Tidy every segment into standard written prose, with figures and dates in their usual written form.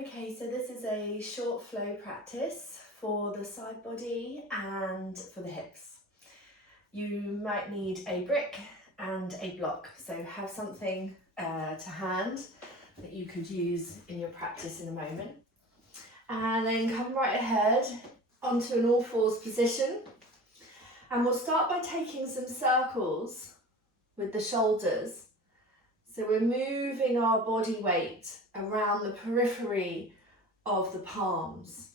Okay, so this is a short flow practice for the side body and for the hips. You might need a brick and a block, so have something to hand that you could use in your practice in a moment. And then come right ahead onto an all fours position. And we'll start by taking some circles with the shoulders. So we're moving our body weight around the periphery of the palms,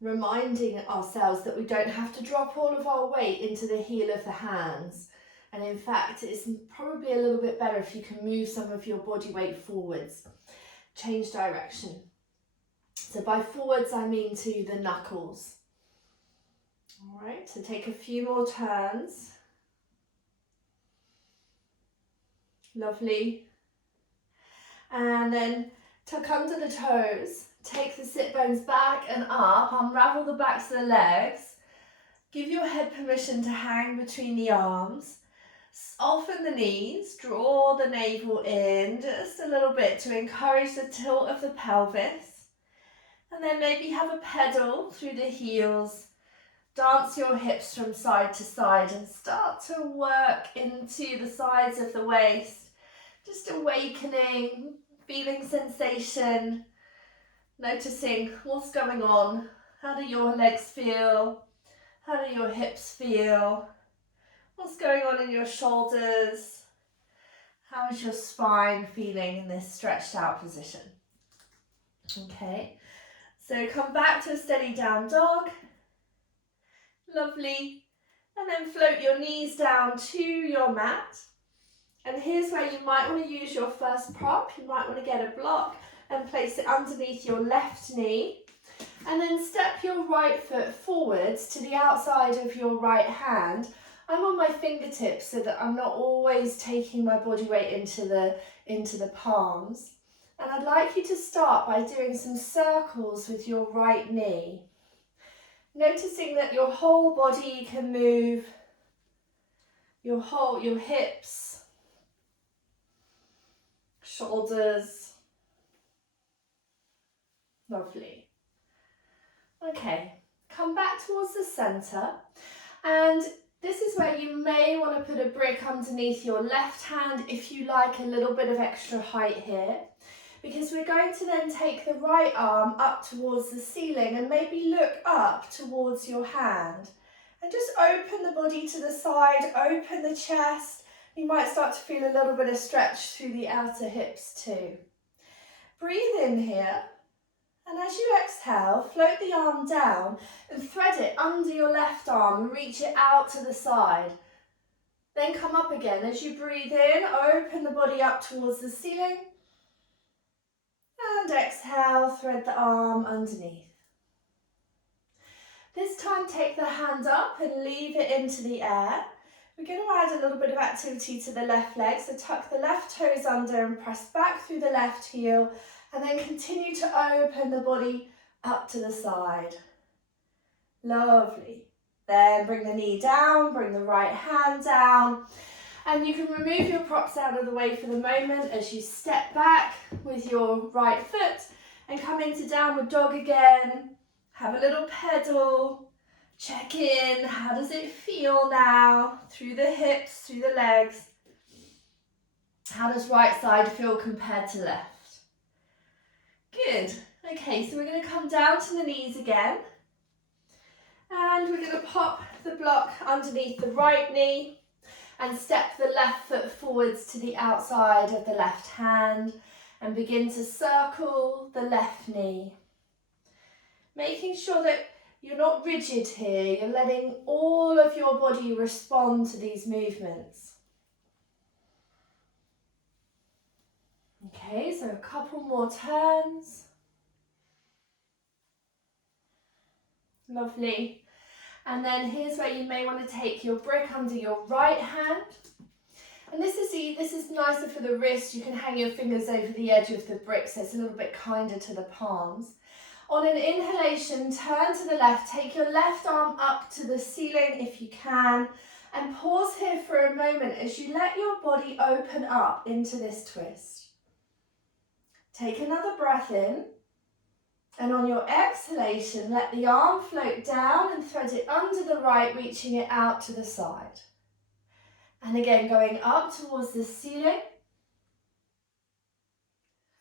reminding ourselves that we don't have to drop all of our weight into the heel of the hands. And in fact, it's probably a little bit better if you can move some of your body weight forwards. Change direction. So by forwards, I mean to the knuckles. All right, so take a few more turns. Lovely. And then tuck under the toes. Take the sit bones back and up, unravel the backs of the legs. Give your head permission to hang between the arms. Soften the knees, draw the navel in just a little bit to encourage the tilt of the pelvis. And then maybe have a pedal through the heels. Dance your hips from side to side and start to work into the sides of the waist. Just awakening, feeling sensation. Noticing what's going on. How do your legs feel? How do your hips feel? What's going on in your shoulders? How is your spine feeling in this stretched out position? Okay, so come back to a steady down dog. Lovely. And then float your knees down to your mat. And here's where you might want to use your first prop. You might want to get a block and place it underneath your left knee. And then step your right foot forwards to the outside of your right hand. I'm on my fingertips so that I'm not always taking my body weight into the palms. And I'd like you to start by doing some circles with your right knee. Noticing that your whole body can move, your hips, shoulders. Lovely. Okay, come back towards the centre, and this is where you may want to put a brick underneath your left hand if you like a little bit of extra height here, because we're going to then take the right arm up towards the ceiling and maybe look up towards your hand and just open the body to the side, open the chest. You might start to feel a little bit of stretch through the outer hips too. Breathe in here. And as you exhale, float the arm down and thread it under your left arm and reach it out to the side. Then come up again. As you breathe in, open the body up towards the ceiling. And exhale, thread the arm underneath. This time take the hand up and leave it into the air. We're going to add a little bit of activity to the left leg. So tuck the left toes under and press back through the left heel. And then continue to open the body up to the side. Lovely. Then bring the knee down, bring the right hand down. And you can remove your props out of the way for the moment as you step back with your right foot and come into downward dog again. Have a little pedal. Check in. How does it feel now? Through the hips, through the legs. How does right side feel compared to left? Good. Okay, so we're going to come down to the knees again. And we're going to pop the block underneath the right knee and step the left foot forwards to the outside of the left hand and begin to circle the left knee. Making sure that you're not rigid here, you're letting all of your body respond to these movements. Okay, so a couple more turns. Lovely. And then here's where you may want to take your brick under your right hand. And this is nicer for the wrist. You can hang your fingers over the edge of the brick so it's a little bit kinder to the palms. On an inhalation, turn to the left. Take your left arm up to the ceiling if you can. And pause here for a moment as you let your body open up into this twist. Take another breath in. And on your exhalation, let the arm float down and thread it under the right, reaching it out to the side. And again, going up towards the ceiling.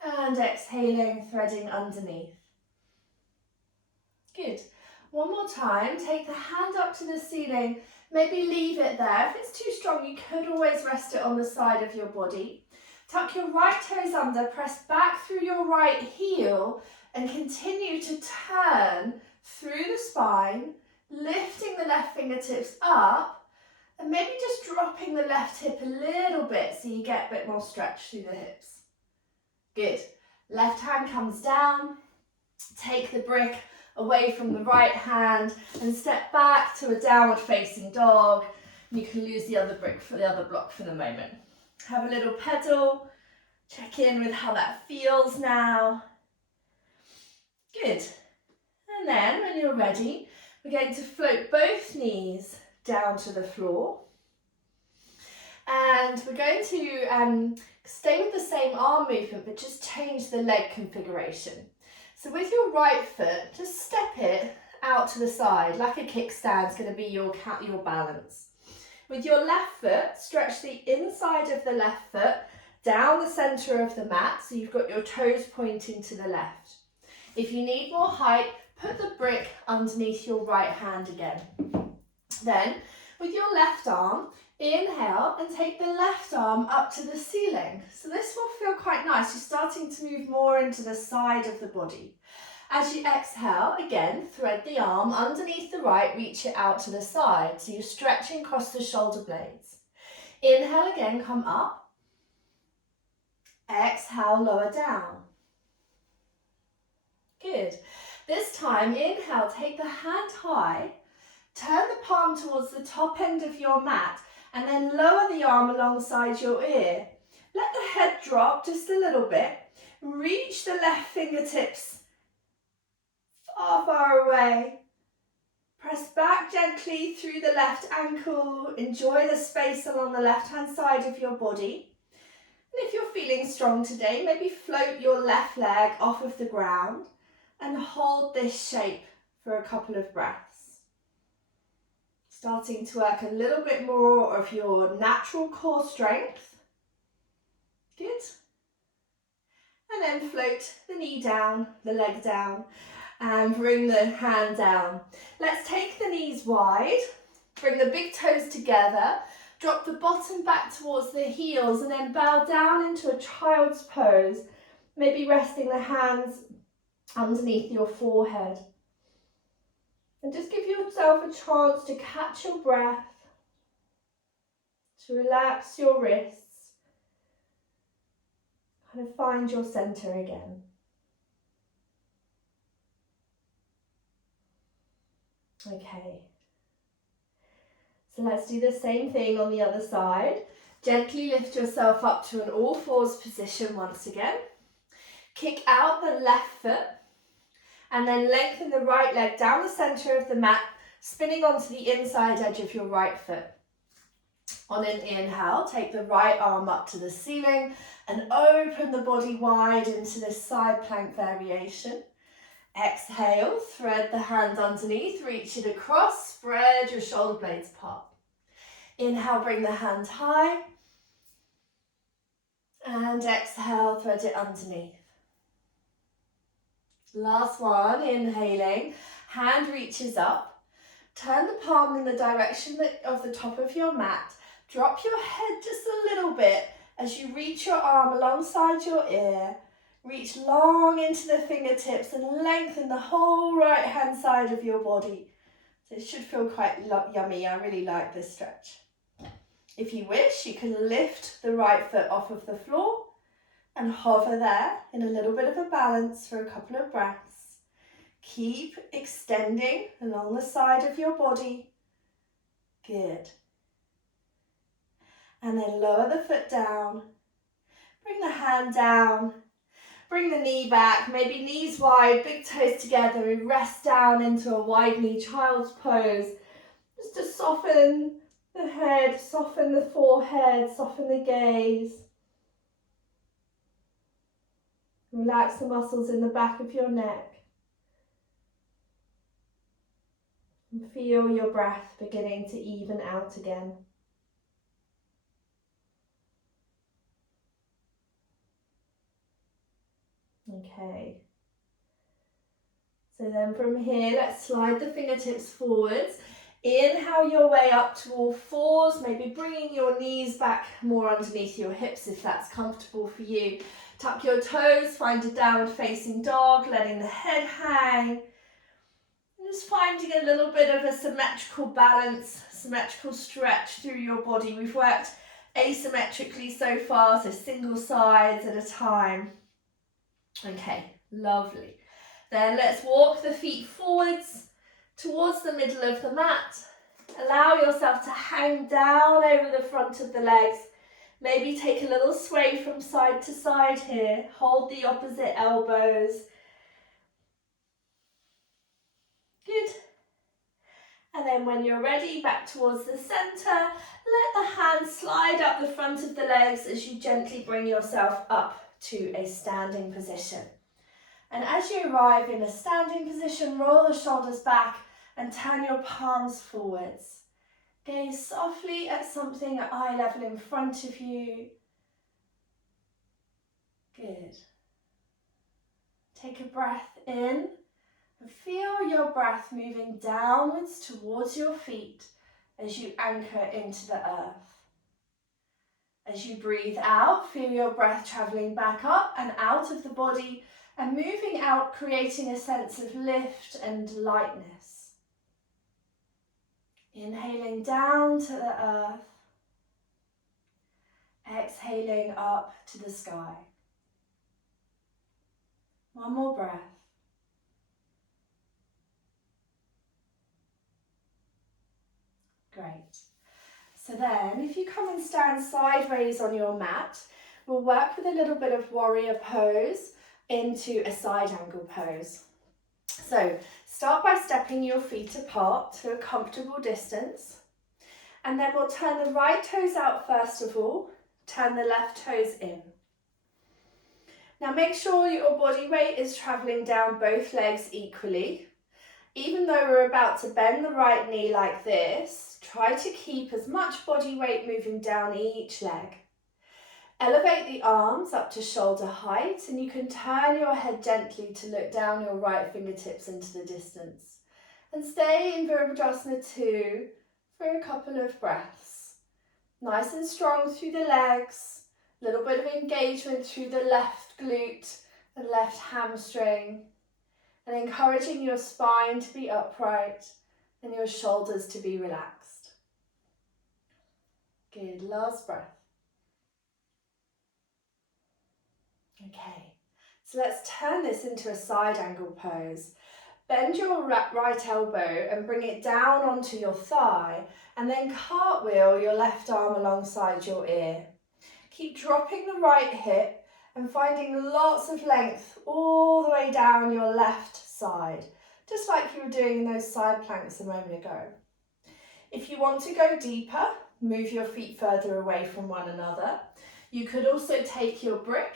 And exhaling, threading underneath. Good. One more time, take the hand up to the ceiling, maybe leave it there. If it's too strong, you could always rest it on the side of your body. Tuck your right toes under, press back through your right heel and continue to turn through the spine, lifting the left fingertips up and maybe just dropping the left hip a little bit so you get a bit more stretch through the hips. Good. Left hand comes down, take the brick away from the right hand and step back to a downward facing dog. You can lose the other brick for the other block for the moment. Have a little pedal, check in with how that feels now. Good. And then when you're ready, we're going to float both knees down to the floor. And we're going to stay with the same arm movement, but just change the leg configuration. So with your right foot, just step it out to the side, like a kickstand is going to be your balance. With your left foot, stretch the inside of the left foot down the centre of the mat, so you've got your toes pointing to the left. If you need more height, put the brick underneath your right hand again. Then, with your left arm, inhale and take the left arm up to the ceiling. So this will feel quite nice. You're starting to move more into the side of the body. As you exhale, again, thread the arm underneath the right, reach it out to the side. So you're stretching across the shoulder blades. Inhale again, come up. Exhale, lower down. Good. This time, inhale, take the hand high, turn the palm towards the top end of your mat, and then lower the arm alongside your ear. Let the head drop just a little bit. Reach the left fingertips far, far away. Press back gently through the left ankle. Enjoy the space along the left-hand side of your body. And if you're feeling strong today, maybe float your left leg off of the ground and hold this shape for a couple of breaths. Starting to work a little bit more of your natural core strength. Good. And then float the knee down, the leg down, and bring the hand down. Let's take the knees wide, bring the big toes together, drop the bottom back towards the heels, and then bow down into a child's pose, maybe resting the hands underneath your forehead. And just give yourself a chance to catch your breath, to relax your wrists, kind of find your center again. Okay. So let's do the same thing on the other side. Gently lift yourself up to an all fours position once again. Kick out the left foot. And then lengthen the right leg down the centre of the mat, spinning onto the inside edge of your right foot. On an inhale, take the right arm up to the ceiling and open the body wide into this side plank variation. Exhale, thread the hand underneath, reach it across, spread your shoulder blades apart. Inhale, bring the hand high. And exhale, thread it underneath. Last one, inhaling, hand reaches up, turn the palm in the direction of the top of your mat, drop your head just a little bit as you reach your arm alongside your ear, reach long into the fingertips and lengthen the whole right hand side of your body. So it should feel quite yummy. I really like this stretch. If you wish, you can lift the right foot off of the floor and hover there in a little bit of a balance for a couple of breaths. Keep extending along the side of your body. Good. And then lower the foot down. Bring the hand down. Bring the knee back, maybe knees wide, big toes together, and rest down into a wide knee child's pose. Just to soften the head, soften the forehead, soften the gaze. Relax the muscles in the back of your neck. And feel your breath beginning to even out again. Okay. So then from here, let's slide the fingertips forwards. Inhale your way up to all fours, maybe bringing your knees back more underneath your hips if that's comfortable for you. Tuck your toes, find a downward facing dog, letting the head hang. And just finding a little bit of a symmetrical balance, symmetrical stretch through your body. We've worked asymmetrically so far, so single sides at a time. Okay, lovely. Then let's walk the feet forwards towards the middle of the mat. Allow yourself to hang down over the front of the legs. Maybe take a little sway from side to side here. Hold the opposite elbows. Good. And then when you're ready, back towards the centre, let the hands slide up the front of the legs as you gently bring yourself up to a standing position. And as you arrive in a standing position, roll the shoulders back and turn your palms forwards. Gaze softly at something at eye level in front of you. Good. Take a breath in and feel your breath moving downwards towards your feet as you anchor into the earth. As you breathe out, feel your breath travelling back up and out of the body and moving out, creating a sense of lift and lightness. Inhaling down to the earth, exhaling up to the sky. One more breath. Great. So then, if you come and stand sideways on your mat, we'll work with a little bit of warrior pose into a side angle pose. So start by stepping your feet apart to a comfortable distance, and then we'll turn the right toes out first of all, turn the left toes in. Now make sure your body weight is travelling down both legs equally. Even though we're about to bend the right knee like this, try to keep as much body weight moving down each leg. Elevate the arms up to shoulder height, and you can turn your head gently to look down your right fingertips into the distance. And stay in Virabhadrasana 2 for a couple of breaths. Nice and strong through the legs, a little bit of engagement through the left glute and left hamstring, and encouraging your spine to be upright and your shoulders to be relaxed. Good, last breath. Okay, so let's turn this into a side angle pose. Bend your right elbow and bring it down onto your thigh, and then cartwheel your left arm alongside your ear. Keep dropping the right hip and finding lots of length all the way down your left side, just like you were doing in those side planks a moment ago. If you want to go deeper, move your feet further away from one another. You could also take your brick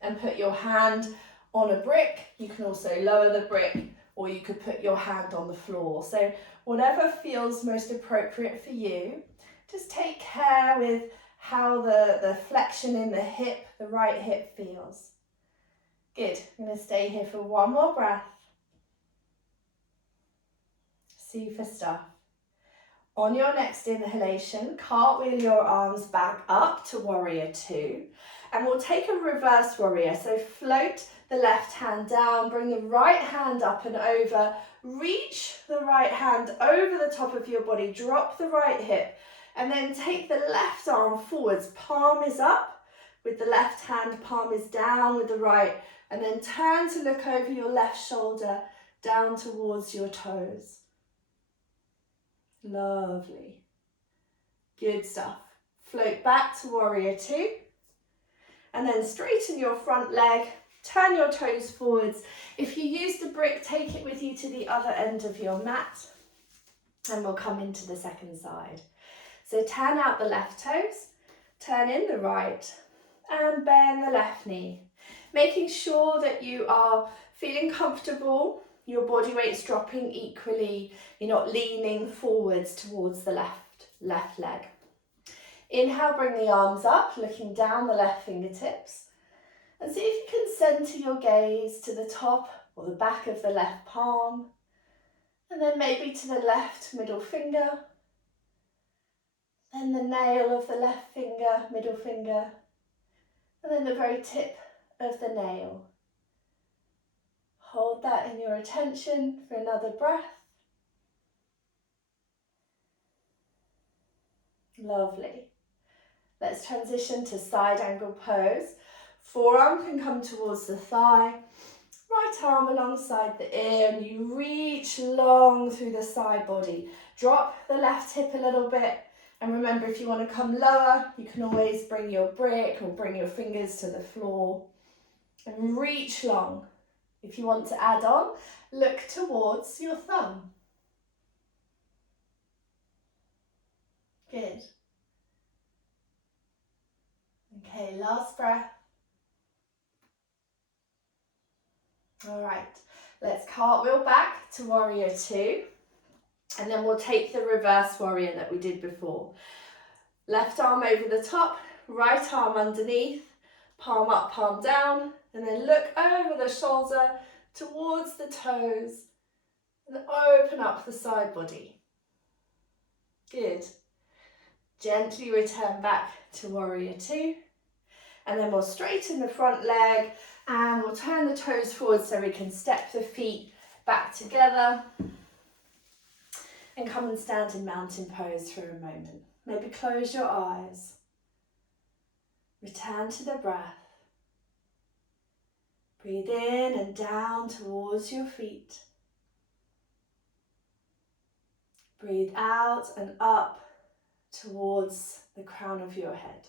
and put your hand on a brick. You can also lower the brick, or you could put your hand on the floor. So whatever feels most appropriate for you. Just take care with how the flexion in the hip, the right hip feels. Good, I'm going to stay here for one more breath. Super stuff. On your next inhalation, cartwheel your arms back up to warrior 2, and we'll take a reverse warrior. So float the left hand down, bring the right hand up and over, reach the right hand over the top of your body, drop the right hip, and then take the left arm forwards. Palm is up with the left hand, palm is down with the right, and then turn to look over your left shoulder down towards your toes. Lovely. Good stuff. Float back to warrior 2, and then straighten your front leg, turn your toes forwards. If you used a brick, take it with you to the other end of your mat, and we'll come into the second side. So turn out the left toes, turn in the right, and bend the left knee, making sure that you are feeling comfortable Your body weight's dropping equally. You're not leaning forwards towards the left leg. Inhale, bring the arms up, looking down the left fingertips. And see if you can center your gaze to the top or the back of the left palm. And then maybe to the left middle finger. Then the nail of the left finger, middle finger. And then the very tip of the nail. Hold that in your attention for another breath. Lovely. Let's transition to side angle pose. Forearm can come towards the thigh. Right arm alongside the ear, and you reach long through the side body. Drop the left hip a little bit. And remember, if you want to come lower, you can always bring your brick or bring your fingers to the floor. And reach long. If you want to add on, look towards your thumb. Good. Okay, last breath. All right, let's cartwheel back to warrior two. And then we'll take the reverse warrior that we did before. Left arm over the top, right arm underneath, palm up, palm down, and then look over the shoulder towards the toes and open up the side body. Good. Gently return back to warrior two. And then we'll straighten the front leg and we'll turn the toes forward so we can step the feet back together. And come and stand in mountain pose for a moment. Maybe close your eyes. Return to the breath. Breathe in and down towards your feet. Breathe out and up towards the crown of your head.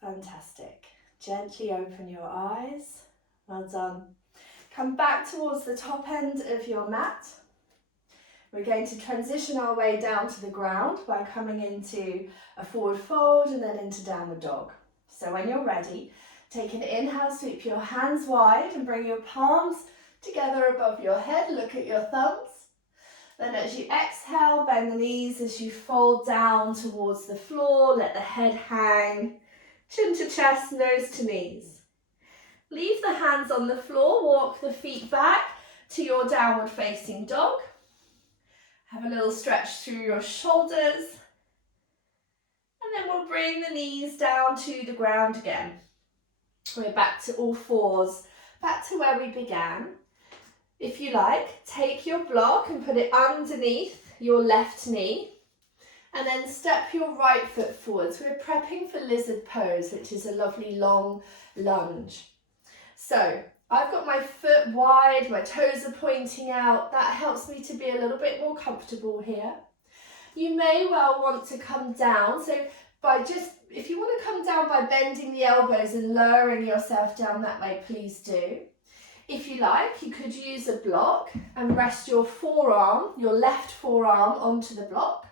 Fantastic. Gently open your eyes. Well done. Come back towards the top end of your mat. We're going to transition our way down to the ground by coming into a forward fold and then into downward dog. So when you're ready, take an inhale, sweep your hands wide and bring your palms together above your head. Look at your thumbs. Then as you exhale, bend the knees as you fold down towards the floor. Let the head hang. Chin to chest, nose to knees. Leave the hands on the floor, walk the feet back to your downward facing dog. Have a little stretch through your shoulders. And then we'll bring the knees down to the ground again. We're back to all fours, back to where we began. If you like, take your block and put it underneath your left knee. And then step your right foot forwards. We're prepping for lizard pose, which is a lovely long lunge. So I've got my foot wide, my toes are pointing out. That helps me to be a little bit more comfortable here. You may well want to come down. So if you want to come down by bending the elbows and lowering yourself down that way, please do. If you like, you could use a block and rest your forearm, your left forearm onto the block.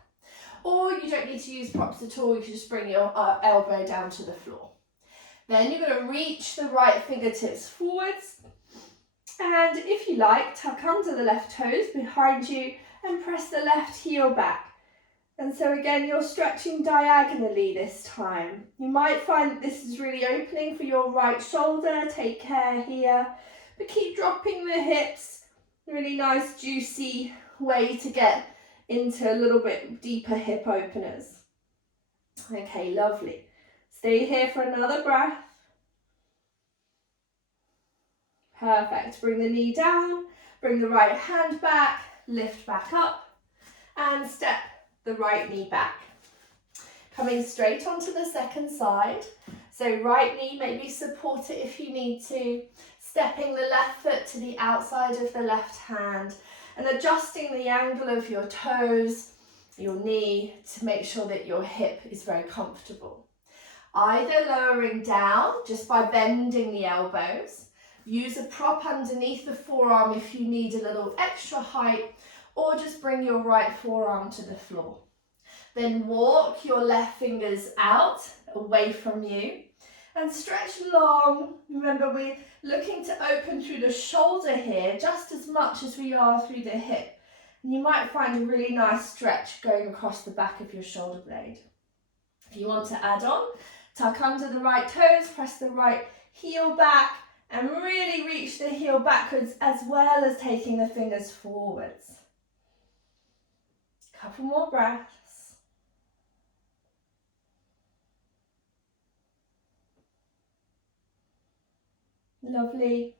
Or you don't need to use props at all, you can just bring your elbow down to the floor. Then you're going to reach the right fingertips forwards. And if you like, tuck under the left toes behind you and press the left heel back. And so again, you're stretching diagonally this time. You might find that this is really opening for your right shoulder. Take care here. But keep dropping the hips. Really nice, juicy way to get into a little bit deeper hip openers. Okay, lovely. Stay here for another breath. Perfect. Bring the knee down, bring the right hand back, lift back up, and step the right knee back. Coming straight onto the second side. So right knee, maybe support it if you need to. Stepping the left foot to the outside of the left hand. And adjusting the angle of your toes, your knee, to make sure that your hip is very comfortable. Either lowering down just by bending the elbows, Use a prop underneath the forearm if you need a little extra height, or just bring your right forearm to the floor. Then walk your left fingers out, away from you, and stretch long. Remember, we're looking to open through the shoulder here just as much as we are through the hip. And you might find a really nice stretch going across the back of your shoulder blade. If you want to add on, tuck under the right toes, press the right heel back, and really reach the heel backwards as well as taking the fingers forwards. Couple more breaths. Lovely.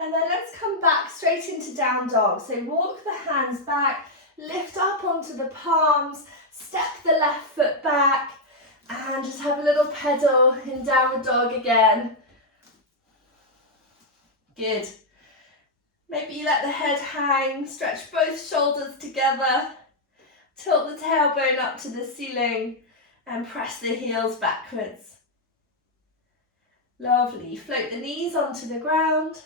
And then let's come back straight into down dog. So walk the hands back, lift up onto the palms, step the left foot back, and just have a little pedal in downward dog again. Good. Maybe you let the head hang, stretch both shoulders together, tilt the tailbone up to the ceiling, and press the heels backwards. Lovely. Float the knees onto the ground.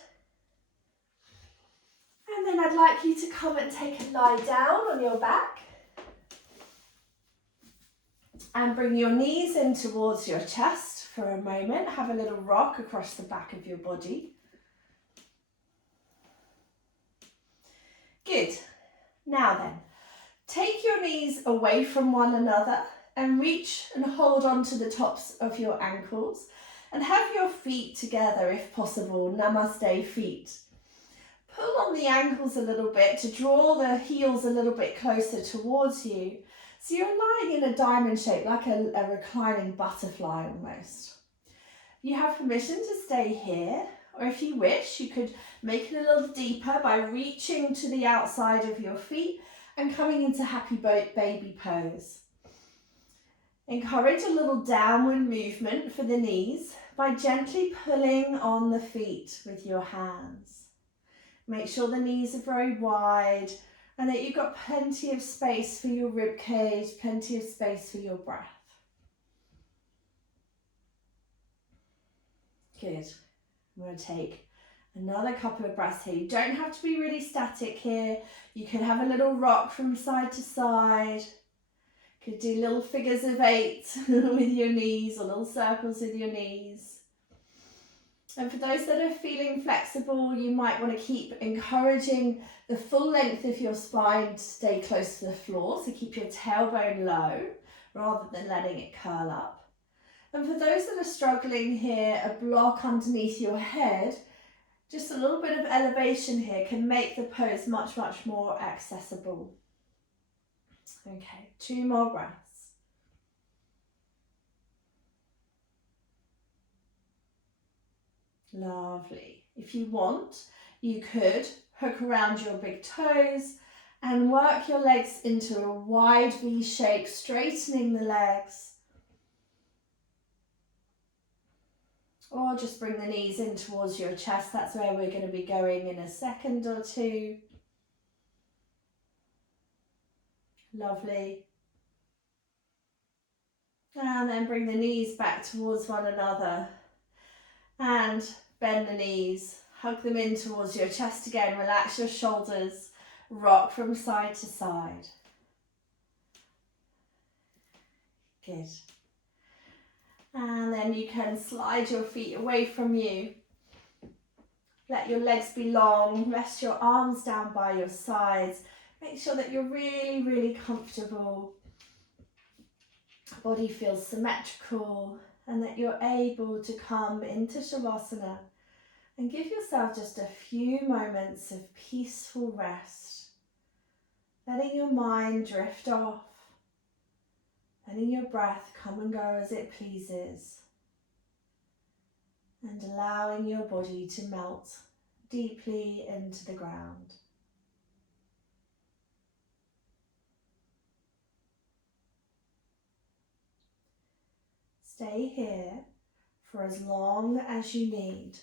And then I'd like you to come and take a lie down on your back. And bring your knees in towards your chest for a moment. Have a little rock across the back of your body. Good. Now then, take your knees away from one another and reach and hold on to the tops of your ankles. And have your feet together if possible, Namaste feet. Pull on the ankles a little bit to draw the heels a little bit closer towards you. So you're lying in a diamond shape, like a reclining butterfly almost. You have permission to stay here, or if you wish, you could make it a little deeper by reaching to the outside of your feet and coming into happy baby pose. Encourage a little downward movement for the knees by gently pulling on the feet with your hands. Make sure the knees are very wide and that you've got plenty of space for your rib cage, plenty of space for your breath. Good. I'm going to take another couple of breaths here. You don't have to be really static here. You can have a little rock from side to side. Could do little figures of 8 with your knees, or little circles with your knees. And for those that are feeling flexible, you might want to keep encouraging the full length of your spine to stay close to the floor. So keep your tailbone low rather than letting it curl up. And for those that are struggling here, a block underneath your head, just a little bit of elevation here can make the pose much, much more accessible. Okay, 2 more breaths. Lovely. If you want, you could hook around your big toes and work your legs into a wide V shape, straightening the legs. Or just bring the knees in towards your chest. That's where we're going to be going in a second or two. Lovely. And then bring the knees back towards one another. And bend the knees, hug them in towards your chest again, relax your shoulders, rock from side to side. Good. And then you can slide your feet away from you. Let your legs be long, rest your arms down by your sides. Make sure that you're really, really comfortable. Body feels symmetrical, and that you're able to come into Savasana and give yourself just a few moments of peaceful rest, letting your mind drift off, letting your breath come and go as it pleases, and allowing your body to melt deeply into the ground. Stay here for as long as you need.